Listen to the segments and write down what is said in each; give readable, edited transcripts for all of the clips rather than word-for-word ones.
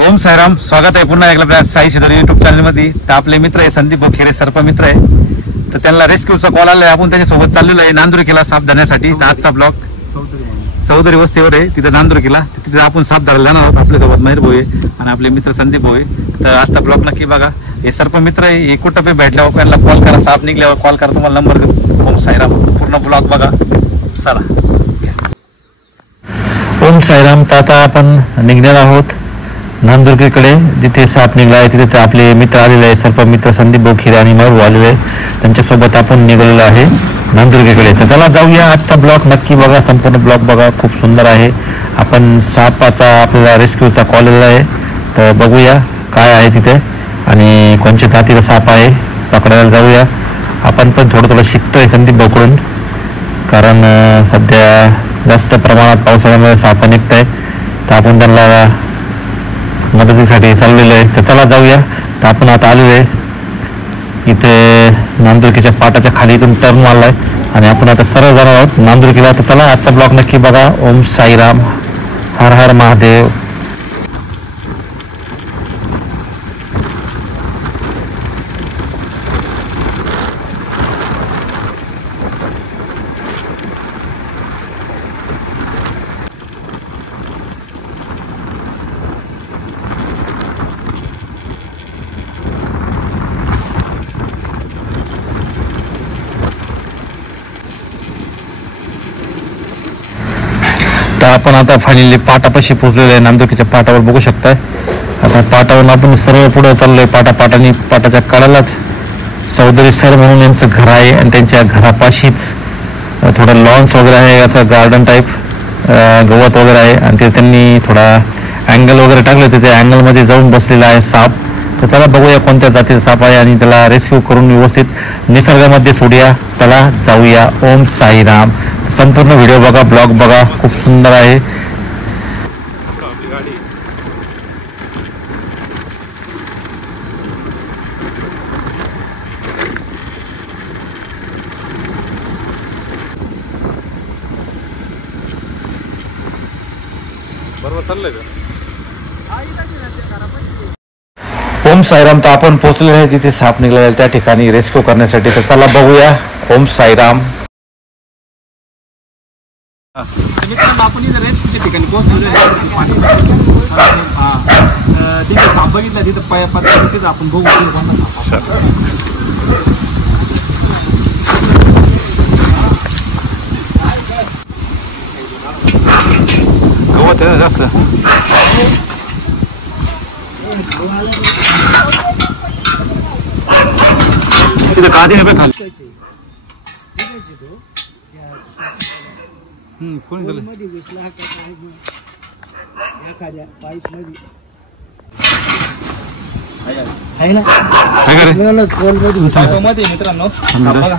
ओम साईराम, स्वागत आहे पुन्हा एकदा आपल्या साई शिदोरी युट्यूब चॅनल मध्ये। तर आपले मित्र आहे संदीप खेरे, सर्प मित्र आहे। तर त्यांना रेस्क्यूचा कॉल आला, आपण त्याच्यासोबत चाललेलो आहे नांदुरकीला साप धरण्यासाठी। तर आजचा ब्लॉग चौधरी वस्तीवर आहे, तिथे नांदुरकीला, तिथे आपण साप धरायला जाणार आहोत। आपल्यासोबत महेर भाऊ आहे आणि आपले मित्र संदीप भाऊ आहे। तर आजचा ब्लॉग नक्की बघा। हे सर्प मित्र आहे, हे कुठं पे भेटल्यावर त्यांना कॉल करा, साप निघल्यावर कॉल करा, तुम्हाला नंबर देऊ। ओम साईराम, पूर्ण ब्लॉग बघा, चला। ओम साईराम। तर आता आपण निघणार आहोत नांदुरकीकडे, जिथे साप निघला आहे तिथे आपले मित्र आलेले आहे, सर्प मित्र संदीप भाऊ खेरे आणि महेर भाऊ आलेले आहे, त्यांच्यासोबत आपण निघालेलो आहे नांदुरकीकडे। तर चला जाऊया, आजचा ब्लॉग नक्की बघा, संपूर्ण ब्लॉग बघा, खूप सुंदर आहे। आपण सापाचा आपल्याला रेस्क्यूचा कॉल आलेला आहे, तर बघूया काय आहे तिथे आणि कोणत्या जातीचा साप आहे, पकडायला जाऊया। आपण पण थोडं शिकतोय संदीप भाऊकडून, कारण सध्या जास्त प्रमाणात पावसाळ्यामुळे साप निघत आहे, तर आपण त्यांना मदतीसाठी चाललेलो आहे। तर चला जाऊया। तर आपण आता आलेलो आहे इथे नांदुरकीच्या पाटाच्या खाली, इथून टर्न मारला आहे आणि आपण आता सरळ जाणार आहोत नांदुरकीला। तर चला आजचा ब्लॉग नक्की बघा। ओम साईराम, हर हर महादेव। तर आपण आता फायनली पाटापाशी पोहोचलेलो आहे, नांदुरकीच्या पाटावर बघू शकताय। आता पाटावरून आपण सर्व पुढे चाललोय, पाटापाटाने पाटाच्या कडालाच चौधरी सर म्हणून यांचं घर आहे आणि त्यांच्या घरापाशीच थोडं लॉन्स वगैरे आहे, असं गार्डन टाईप गवत वगैरे आहे आणि ते त्यांनी थोडा अँगल वगैरे टाकले, तर त्या अँगलमध्ये जाऊन बसलेला आहे साप। तर चला बघूया कोणत्या जातीचा साप आहे आणि त्याला रेस्क्यू करून व्यवस्थित निसर्गामध्ये सोडूया। चला जाऊया। ओम साईराम। संपूर्ण व्हिडिओ बघा, ब्लॉग बघा, खूप सुंदर आहे। ओम साईराम। तर आपण पोहोचलेलो आहे जिथे साप निघाला आहे त्या ठिकाणी रेस्क्यू करण्यासाठी। तर चला बघूया। ओम साईराम। आपण इथं रेस्क्यूच्या ठिकाणी पोहोचलेलो आहे, तिथे साप बघितला, तिथं तिथं आपण बघू गवत आहे जास्त, तिथं कादी नाही खाली कोणी झालं मित्रांनो बघा।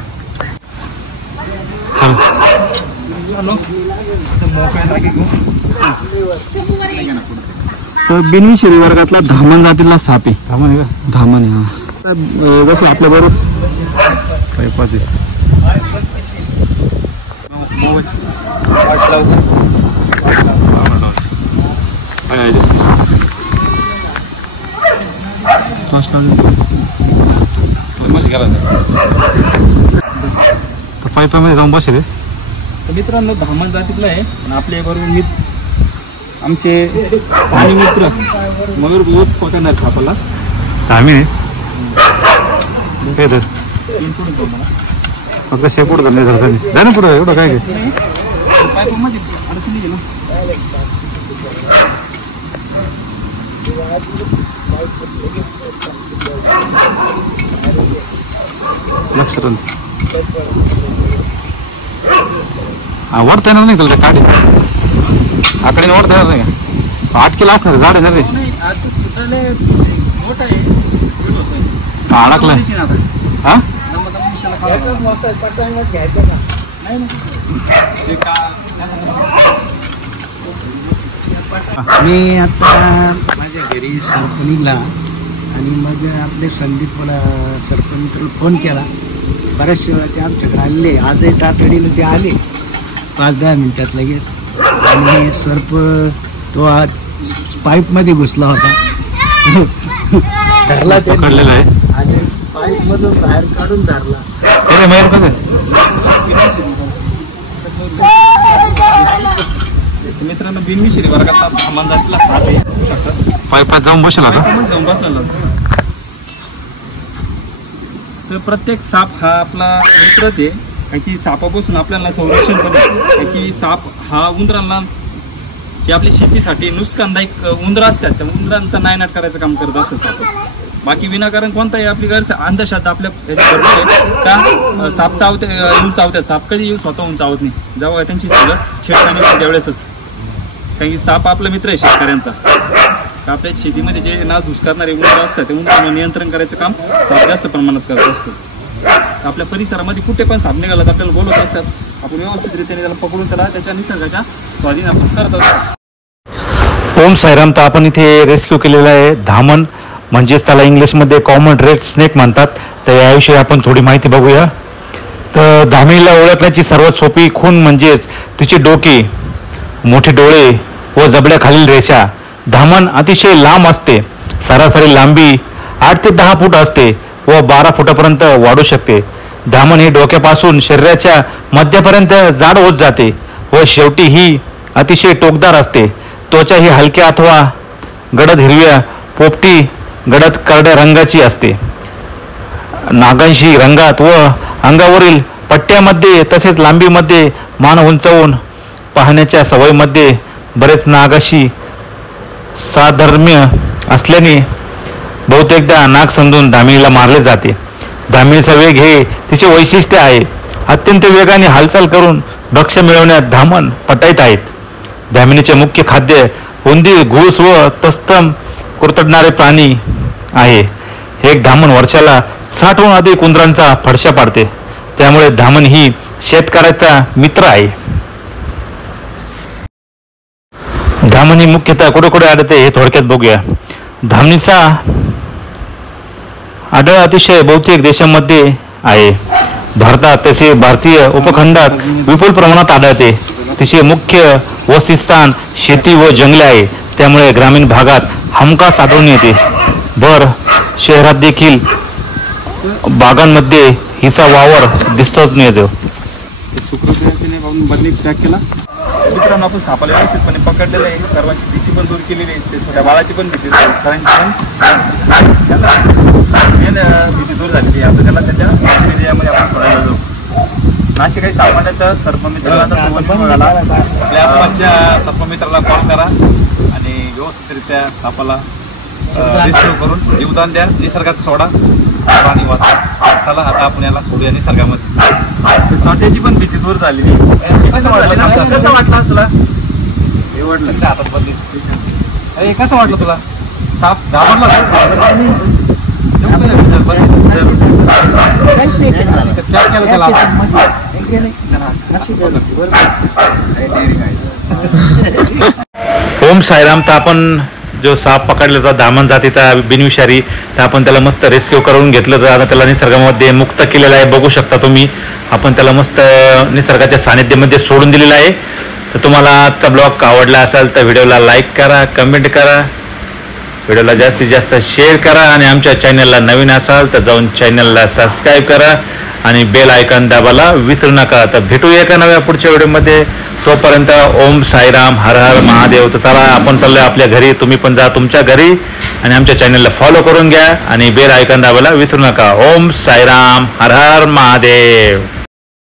तर बिनविषारी वर्गातला धामण जातीला साप आहे। धामण आहे का? धामण आहे, हा। जसं आपल्या बरोबर पायपामध्ये जाऊन बसेल। तर मित्रांनो धामण जातीतला आहे आणि आपल्या बरोबर आमचे पाणी मित्र मयूर बोच पकडणार सापाला। आम्ही फक्त शेपूट धरले धरता ना पुढं, एवढं काय लक्ष वरता येणार नाही तुला काढी आकडे वरता येणार नाही का? 8 किलो असणार झाड आहे ना रे, अडकलाय हा। मी आता माझ्या घरी सर्प निघला आणि मग आपले संदीपला सरपंचाला फोन केला, बऱ्याचशा वेळा ते आमच्याकडे आले, आजही तातडीनं ते आले 5-10 मिनिटात लगेच। आणि सर्प तो आज पाईप मध्ये घुसला होता. धरला पकडलेला आहे आणि पाईप मधून बाहेर काढून धरला. त्याने मयूर कसं मित्रांनो बिनविषयी वर्गात सामान जातीला साप आहे, पाईपात जाऊन बसला का? जाऊन बसलेला. तर प्रत्येक साप हा आपला मित्रच आहे, कारण की सापापासून आपल्याला संरक्षण पण आहे. कारण की साप हा उंदरांना की आपल्या शेतीसाठी नुकसानदायक उंदरं असतात, त्या उंदरांचा नायनाट करायचं काम करत असतं साप. बाकी विनाकारण कोणताही आपली गैर अंधश्रद्धा आपल्या का साप चावते येऊन चावतात. साप कधी येऊन स्वतःहून चावत नाही, जेव्हा त्यांची सगळं छेडखानी त्यावेळेसच. कारण की साप आपला मित्र आहे शेतकऱ्यांचा. आपल्या शेतीमध्ये जे नासधूस करणारे उंदरं असतात ते उंदरांना नियंत्रण करायचं काम साप जास्त प्रमाणात करत असतो. आपल्या परिसरामध्ये कुठे पण साप निघाला तर आपल्याला बोलत असतात, आपण व्यवस्थितरित्याने त्याला पकडून त्याला त्याच्या निसर्गाच्या स्वाधीन आपण करत असतो. ओम साईराम. तर आपण इथे रेस्क्यू केलेला आहे धामण, म्हणजेच त्याला इंग्लिशमध्ये कॉमन रेड स्नेक म्हणतात. तर याविषयी आपण थोडी माहिती बघूया. तर धामीला ओळखण्याची सर्वात सोपी खूण म्हणजेच तिचे डोके, मोठे डोळे व जबड्याखालील रेषा. धामण अतिशय लांब असते, सरासरी लांबी 8 ते 10 फूट असते व 12 फुटापर्यंत वाढू शकते. धामण हे डोक्यापासून शरीराच्या मध्यापर्यंत जाड होत जाते व शेवटी ही अतिशय टोकदार असते. त्वचा ही हलक्या अथवा गडद हिरव्या, पोपटी गडद करड्या रंगाची असते. नागांशी रंगात व अंगावरील पट्ट्यामध्ये तसेच लांबीमध्ये मान उंचावून पाहण्याच्या सवयीमध्ये बरेच नागाशी साधर्म्य असल्याने बहुतेकदा नाग समजून धामिणीला मारले जाते. धामिणीचा वेग हे तिचे वैशिष्ट्य आहे. अत्यंत वेगाने हालचाल करून भक्ष्य मिळवण्यात धामण पटाईत आहेत. धामिणीचे मुख्य खाद्य उंदीर, घूस व तत्सम कुरतडणारे प्राणी आहे. एक धामण वर्षाला 60हून अधिक उंदरांचा फडशा पाडते. त्यामुळे धामण ही शेतकऱ्याचा मित्र आहे. धामण ही मुख्यतः कुठे कुठे आढळते हे थोडक्यात बघूया. धामणीचा आढळ अतिशय बहुतेक देशांमध्ये आहे. भारतात तसे भारतीय उपखंडात विपुल प्रमाणात आढळते. तिचे मुख्य वसतिस्थान शेती व जंगले आहे. त्यामुळे ग्रामीण भागात हमखास आढळून येते. भर शहरात देखील बागांमध्ये हिचा वावर दिसतच येतो. सुखरूपपणे पाहून बदली पॅक केला. मित्रांनो आपण सापाला व्यवस्थितपणे पकडलेलं आहे. सर्वांची भीती पण दूर केलेली आहे. ते छोट्या बाळाची पण भीती, सरांची पण भीती दूर झालेली आहे. आता त्याला त्याच्या एरियामध्ये आपण सोडायला जाऊ. नाशिक काही सापडण्याचं सर्पमित्राला सर्पमित्राला कॉल करा आणि व्यवस्थितरित्या सापाला रेस्क्यू करून जीवदान द्या. निसर्गात सोडा आणि वाचा. चला आता आपण याला सोडूया निसर्गामध्ये. स्वाट्याची पण भीती दूर झालेली. कसं वाटलं तुला? एवढलं हातात बदली. कसं वाटलं तुला? साप घाबरला ओम साईराम. तर आपण जो साप पकडला होता धामण जातीचा बिनविषारी, तर आपण त्याला मस्त रेस्क्यू करून घेतलं. तर आता त्याला निसर्गामध्ये मुक्त केलेलं आहे. बघू शकता तुम्ही, आपण त्याला मस्त निसर्गाच्या सानिध्यामध्ये सोडून दिलेलं आहे. तर तुम्हाला आजचा ब्लॉग आवडला असेल तर व्हिडिओला लाईक करा, कमेंट करा, व्हिडिओला जास्तीत जास्त शेअर करा आणि आमच्या चॅनलला नवीन असाल तर जाऊन चॅनलला सबस्क्राईब करा आणि बेल आयकॉन दाबायला विसरू नका. तर भेटूया एका नव्या पुढच्या व्हिडिओमध्ये. तोपर्यंत ओम साईराम, हर हर महादेव. तर चला आपण चाललोय आपल्या घरी. तुम्ही पण जा तुमच्या घरी आणि आमच्या चॅनलला फॉलो करून घ्या आणि बेल आयकॉन दाबायला विसरू नका. ओम साईराम, हर हर महादेव.